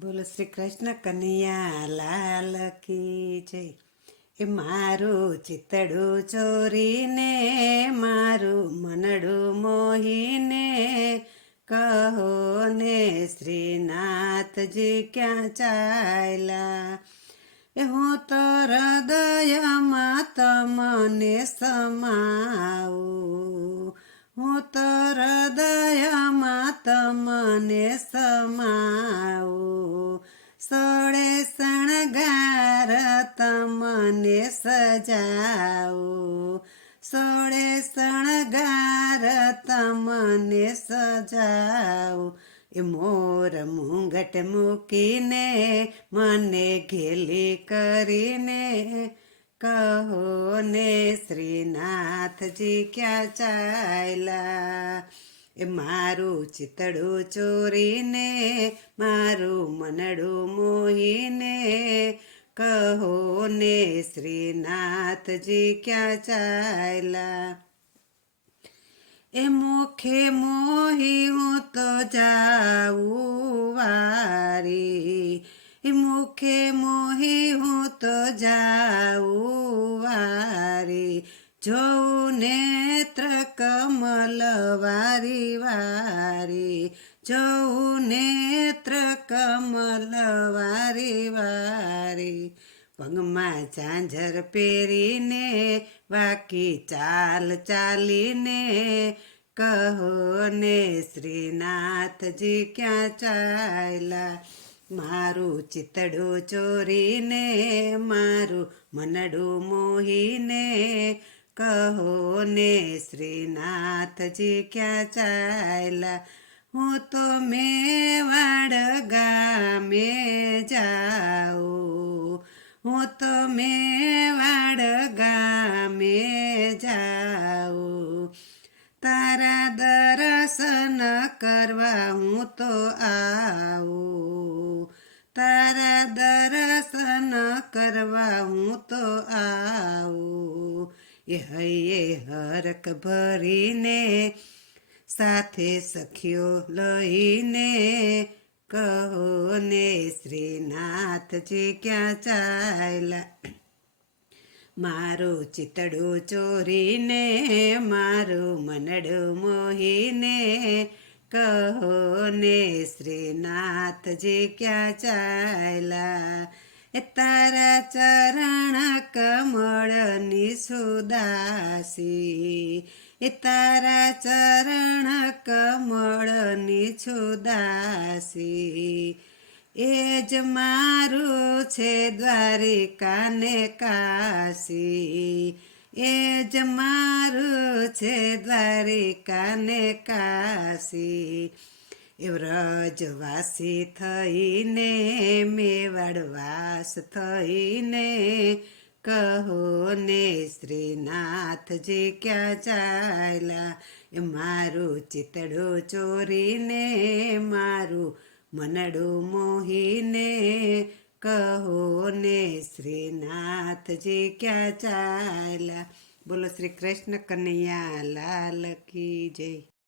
બોલો શ્રી કૃષ્ણ કનૈયા, લાલ કી જય. એ મારું ચિતડું ચોરીને, મારું મનડું મોહીને, કહો ને શ્રીનાથજી ક્યાં ચાલ્યા એ હું તો હૃદયમાં તમને સમાવું. હું તો હૃદયમાં તમને સમાવું. સોળે શણગાર તમને સજાવું. સોળે શણગાર તમને સજાવું. એ મોર મુંગટ મૂકીને, મને ઘેલી કરીને કહો ને શ્રીનાથજી ક્યાં ચાલ્યા? એ મારું ચિતડું ચોરીને, મારું મનડું મોહીને, કહો ને શ્રીનાથજી ક્યાં ચાલ્યા? એ મુખે મોહી હું તો જાઉં વારી, એ મુખે મોહી હું તો જાઉં જોઉં નેત્ર કમલ વારી વારી જોઉં નેત્ર કમલ વારી. વારી પગમાં ઝાંઝર પહેરીને બાકી ચાલ ચાલીને, કહો ને શ્રીનાથજી ક્યાં ચાલ્યા? મારું ચિતડું ચોરીને, મારું મનડું મોહીને કહો ને શ્રીનાથજી ક્યાં ચાલ્યા? હું તો મેવાડ ગામે જાઉં. હું તો મેવાડ ગામે જાઉં. તારા દર્શન કરવા હું તો આવું. તારા દર્શન કરવા હું તો આવું. હૈયે હરક ભરીને, સાથે સખીઓ લઈને કહો ને, શ્રીનાથજી ક્યાં ચાલ્યા મારું ચિતડું ચોરીને, મારું મનડું મોહીને કહો ને, શ્રીનાથજી ક્યાં ચાલ્યા એ તારા ચરણ કમળની સુદાસી એ તારા ચરણ કમળની છુદાસી એ જ મારું છે દ્વારિકાને કાશી એ જ મારું છે દ્વારિકાને કાશી વ્રજવાસી થઈને મેવાડવાસ થઈને કહો ને શ્રીનાથજી ક્યાં ચાલ્યા? એ મારું ચિતડું ચોરીને, મારું મનડું મોહીને કહો ને શ્રીનાથજી ક્યાં ચાલ્યા? બોલો શ્રી કૃષ્ણ કનૈયા લાલ કી જય.